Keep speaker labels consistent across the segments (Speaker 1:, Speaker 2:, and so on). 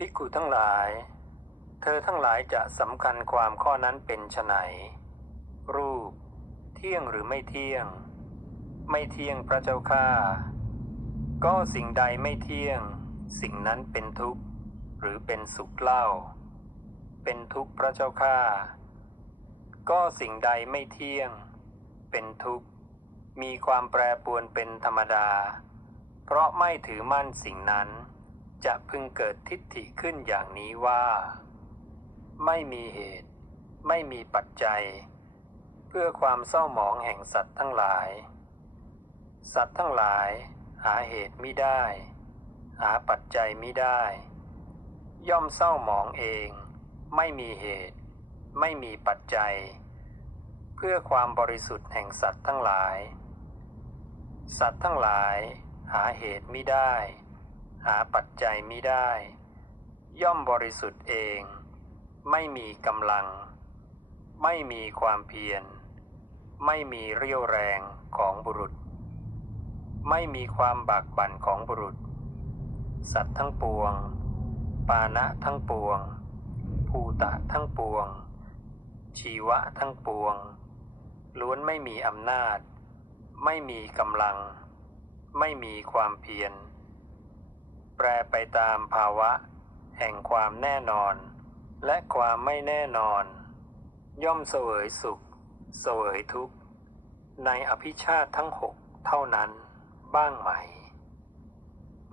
Speaker 1: ภิกขุทั้งหลาย เธอทั้งหลายจะสำคัญความข้อนั้นเป็นไฉนรูป เที่ยงหรือไม่เที่ยง ไม่เที่ยงพระเจ้าข้าก็สิ่งใดไม่เที่ยง สิ่งนั้นเป็นทุกข์ หรือเป็นสุขเล่า เป็นทุกข์พระเจ้าข้าก็สิ่งใดไม่เที่ยง เป็นทุกข์ มีความแปรปรวนเป็นธรรมดา เพราะไม่ถือมั่นสิ่งนั้น จะพึงเกิดทิฏฐิขึ้นอย่างนี้ว่า ไม่มีเหตุ ไม่มีปัจจัย เพื่อความเศร้าหมองแห่งสัตว์ทั้งหลาย สัตว์ทั้งหลายหาเหตุมิได้ หาปัจจัยมิได้ ย่อมเศร้าหมองเอง ไม่มีเหตุ ไม่มีปัจจัย เพื่อความบริสุทธิ์แห่งสัตว์ทั้งหลาย สัตว์ทั้งหลายหาเหตุมิได้ หาปัจจัยมิได้ ย่อมบริสุทธิ์เอง ไม่มีกำลัง ไม่มีความเพียร ไม่มีเรี่ยวแรงของบุรุษ ไม่มีความบากบั่นของบุรุษ สัตว์ทั้งปวง ปานะทั้งปวง ภูตะทั้งปวง ชีวะทั้งปวง ล้วนไม่มีอำนาจ ไม่มีกำลัง ไม่มีความเพียร แปรไปตามภาวะ แห่งความแน่นอน และความไม่แน่นอน ย่อมเสวยสุข เสวยทุกข์ ในอภิชาติทั้งหกเท่านั้นบ้างไหม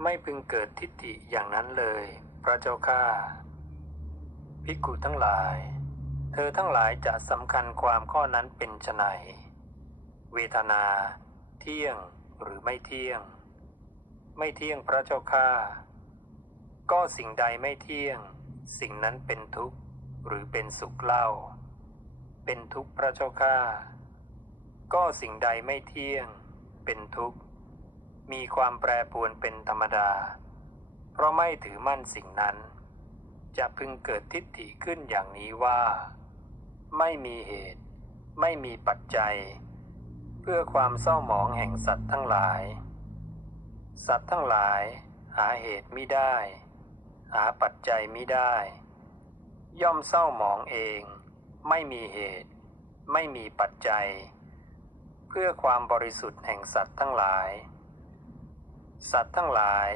Speaker 1: ไม่พึงเกิดทิฏฐิอย่างนั้นเลย พระเจ้าข้าภิกขุทั้งหลาย เธอทั้งหลายจะสำคัญความข้อนั้นเป็นไฉนเวทนา เที่ยงหรือไม่เที่ยง ไม่เที่ยงพระเจ้าข้าก็สิ่งใดไม่เที่ยง สิ่งนั้นเป็นทุกข์หรือเป็นสุขเล่า เป็นทุกข์พระเจ้าข้าก็สิ่งใดไม่เที่ยง เป็นทุกข์ มีความแปรปรวนเป็นธรรมดา เพราะไม่ถือมั่นสิ่งนั้น จะพึงเกิดทิฏฐิขึ้นอย่างนี้ว่า ไม่มีเหตุ ไม่มีปัจจัย เพื่อความเศร้าหมองแห่งสัตว์ทั้งหลาย สัตว์ทั้งหลาย หาเหตุมิได้ หาปัจจัยมิได้ ย่อมเศร้าหมองเอง ไม่มีเหตุ ไม่มีปัจจัย เพื่อความบริสุทธิ์แห่งสัตว์ทั้งหลาย สัตว์ทั้งหลาย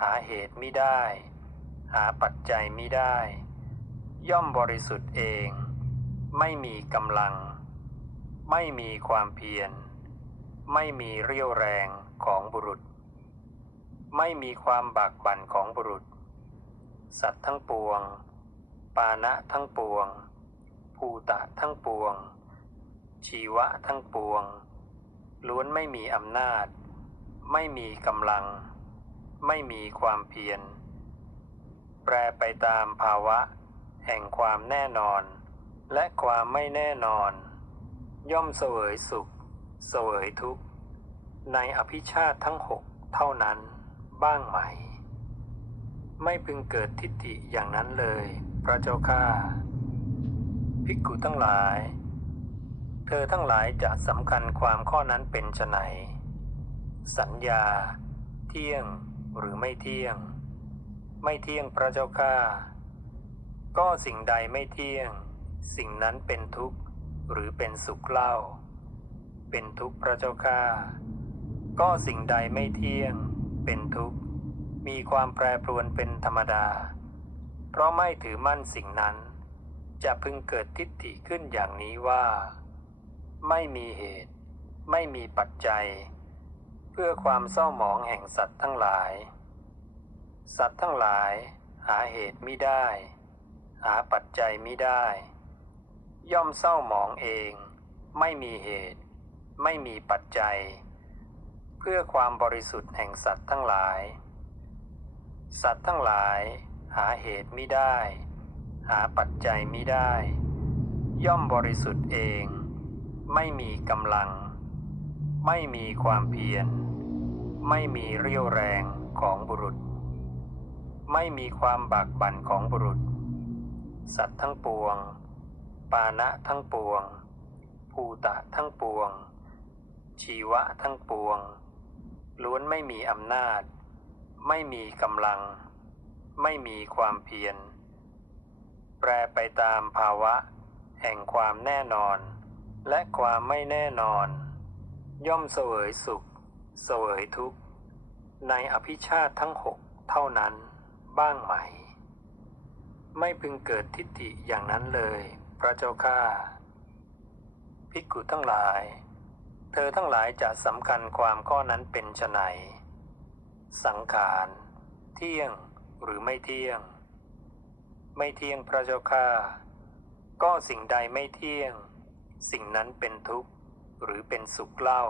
Speaker 1: หาเหตุมิได้ หาปัจจัยมิได้ ย่อมบริสุทธิ์เอง ไม่มีกำลัง ไม่มีความเพียร ไม่มีเรี่ยวแรงของบุรุษ ไม่มีความบากบั่นของบุรุษ สัตว์ทั้งปวง ปานะทั้งปวง ภูตะทั้งปวง ชีวะทั้งปวง ล้วนไม่มีอำนาจ ไม่มีกำลัง ไม่มีความเพียร แปรไปตามภาวะ แห่งความแน่นอน และความไม่แน่นอน ย่อมเสวยสุข เสวยทุกข์ ในอภิชาติทั้งหกเท่านั้น บ้างไหม ไม่พึงเกิดทิฏฐิอย่างนั้นเลย พระเจ้าข้าภิกขุทั้งหลาย เธอทั้งหลายจะสำคัญความข้อนั้นเป็นไฉนสัญญา เที่ยงหรือไม่เที่ยง ไม่เที่ยงพระเจ้าข้าก็สิ่งใดไม่เที่ยง สิ่งนั้นเป็นทุกข์หรือเป็นสุขเล่า เป็นทุกข์พระเจ้าข้าก็สิ่งใดไม่เที่ยง เป็นทุกข์ มีความแปรปรวนเป็นธรรมดา เพราะไม่ถือมั่นสิ่งนั้น จะพึงเกิดทิฏฐิขึ้นอย่างนี้ว่า ไม่มีเหตุ ไม่มีปัจจัย เพื่อความเศร้าหมองแห่งสัตว์ทั้งหลาย สัตว์ทั้งหลายหาเหตุมิได้ หาปัจจัยมิได้ ย่อมเศร้าหมองเอง ไม่มีเหตุ ไม่มีปัจจัย เพื่อความบริสุทธิ์แห่งสัตว์ทั้งหลาย สัตว์ทั้งหลายหาเหตุมิได้ หาปัจจัยมิได้ ย่อมบริสุทธิ์เอง ไม่มีกำลัง ไม่มีความเพียร ไม่มีเรี่ยวแรงของบุรุษ ไม่มีความบากบั่นของบุรุษ สัตว์ทั้งปวง ปานะทั้งปวง ภูตะทั้งปวง ชีวะทั้งปวง ล้วนไม่มีอำนาจ ไม่มีกำลัง ไม่มีความเพียร แปรไปตามภาวะ แห่งความแน่นอน และความไม่แน่นอน ย่อมเสวยสุข เสวยทุกข์ ในอภิชาติทั้งหกเท่านั้น บ้างไหม ไม่พึงเกิดทิฏฐิอย่างนั้นเลย พระเจ้าข้าภิกขุทั้งหลาย เธอทั้งหลายจะสำคัญความข้อนั้นเป็นไฉนสังขารเที่ยงหรือไม่เที่ยง ไม่เที่ยงพระเจ้าข้าก็สิ่งใดไม่เที่ยง สิ่งนั้นเป็นทุกข์หรือเป็นสุขเล่า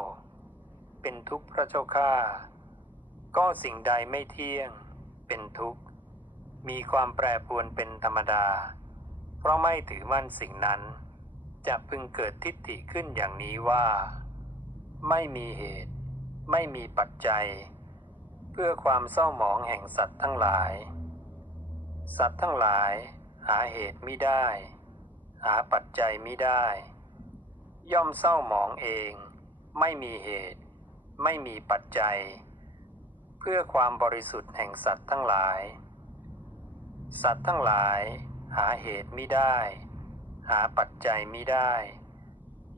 Speaker 1: เป็นทุกข์พระเจ้าข้าก็สิ่งใดไม่เที่ยง เป็นทุกข์ มีความแปรปรวนเป็นธรรมดา เพราะไม่ถือมั่นสิ่งนั้น จะพึงเกิดทิฏฐิขึ้นอย่างนี้ว่า ไม่มีเหตุ ไม่มีปัจจัย เพื่อความเศร้าหมองแห่งสัตว์ทั้งหลาย สัตว์ทั้งหลายหาเหตุมิได้ หาปัจจัยมิได้ ย่อมเศร้าหมองเอง ไม่มีเหตุ ไม่มีปัจจัย เพื่อความบริสุทธิ์แห่งสัตว์ทั้งหลาย สัตว์ทั้งหลายหาเหตุมิได้ หาปัจจัยมิได้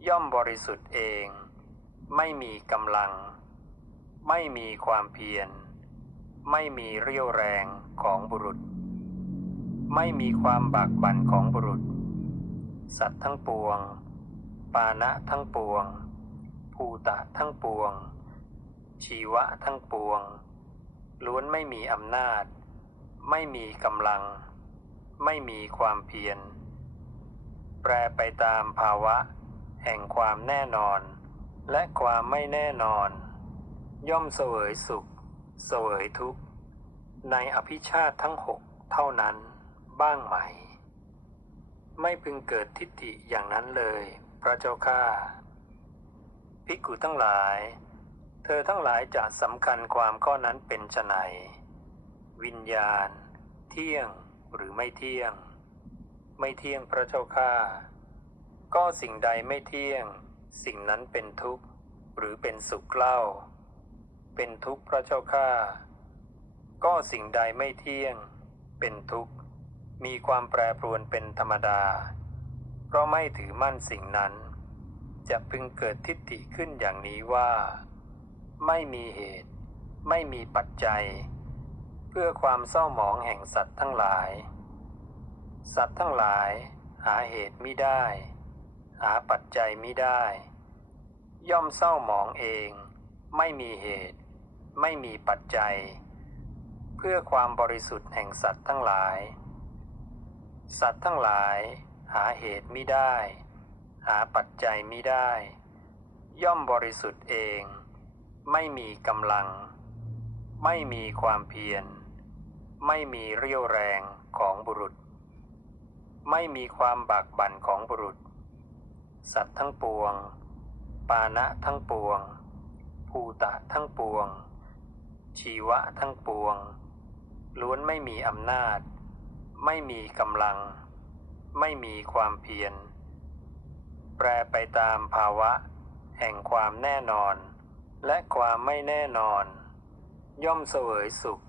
Speaker 1: ย่อมบริสุทธิ์เอง ไม่มีกำลัง ไม่มีความเพียร ไม่มีเรี่ยวแรงของบุรุษ ไม่มีความบากบั่นของบุรุษ สัตว์ทั้งปวง ปานะทั้งปวง ภูตะทั้งปวง ชีวะทั้งปวง ล้วนไม่มีอำนาจ ไม่มีกำลัง ไม่มีความเพียร แปรไปตามภาวะแห่งความแน่นอน และความไม่แน่นอน ย่อมเสวยสุข เสวยทุกข์ ในอภิชาติทั้งหกเท่านั้นบ้างไหม ไม่พึงเกิดทิฏฐิอย่างนั้นเลย พระเจ้าข้าภิกขุทั้งหลาย เธอทั้งหลายจะสำคัญความข้อนั้นเป็นไฉนวิญญาณ เที่ยงหรือไม่เที่ยง ไม่เที่ยงพระเจ้าข้าก็สิ่งใดไม่เที่ยง สิ่งนั้นเป็นทุกข์หรือเป็นสุขเล่า เป็นทุกข์พระเจ้าข้าก็สิ่งใดไม่เที่ยง เป็นทุกข์ มีความแปรปรวนเป็นธรรมดา เพราะไม่ถือมั่นสิ่งนั้น จะพึงเกิดทิฏฐิขึ้นอย่างนี้ว่า ไม่มีเหตุ ไม่มีปัจจัย เพื่อความเศร้าหมองแห่งสัตว์ทั้งหลาย สัตว์ทั้งหลายหาเหตุมิได้ หาปัจจัยมิได้ ย่อมเศร้าหมองเอง ไม่มีเหตุ ไม่มีปัจจัย เพื่อความบริสุทธิ์แห่งสัตว์ทั้งหลาย สัตว์ทั้งหลายหาเหตุมิได้ หาปัจจัยมิได้ ย่อมบริสุทธิ์เอง ไม่มีกำลัง ไม่มีความเพียร ไม่มีเรี่ยวแรงของบุรุษ ไม่มีความบากบั่นของบุรุษ สัตว์ทั้งปวง ปานะทั้งปวง ภูตะทั้งปวง ชีวะทั้งปวง ล้วนไม่มีอำนาจ ไม่มีกำลัง ไม่มีความเพียร แปรไปตามภาวะ แห่งความแน่นอน และความไม่แน่นอน ย่อมเสวยสุข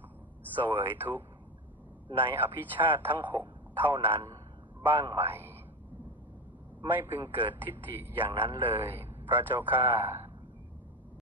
Speaker 1: เสวยทุกข์ ในอภิชาติทั้งหกเท่านั้นบ้างไหม ไม่พึงเกิดทิฏฐิอย่างนั้นเลย พระเจ้าข้า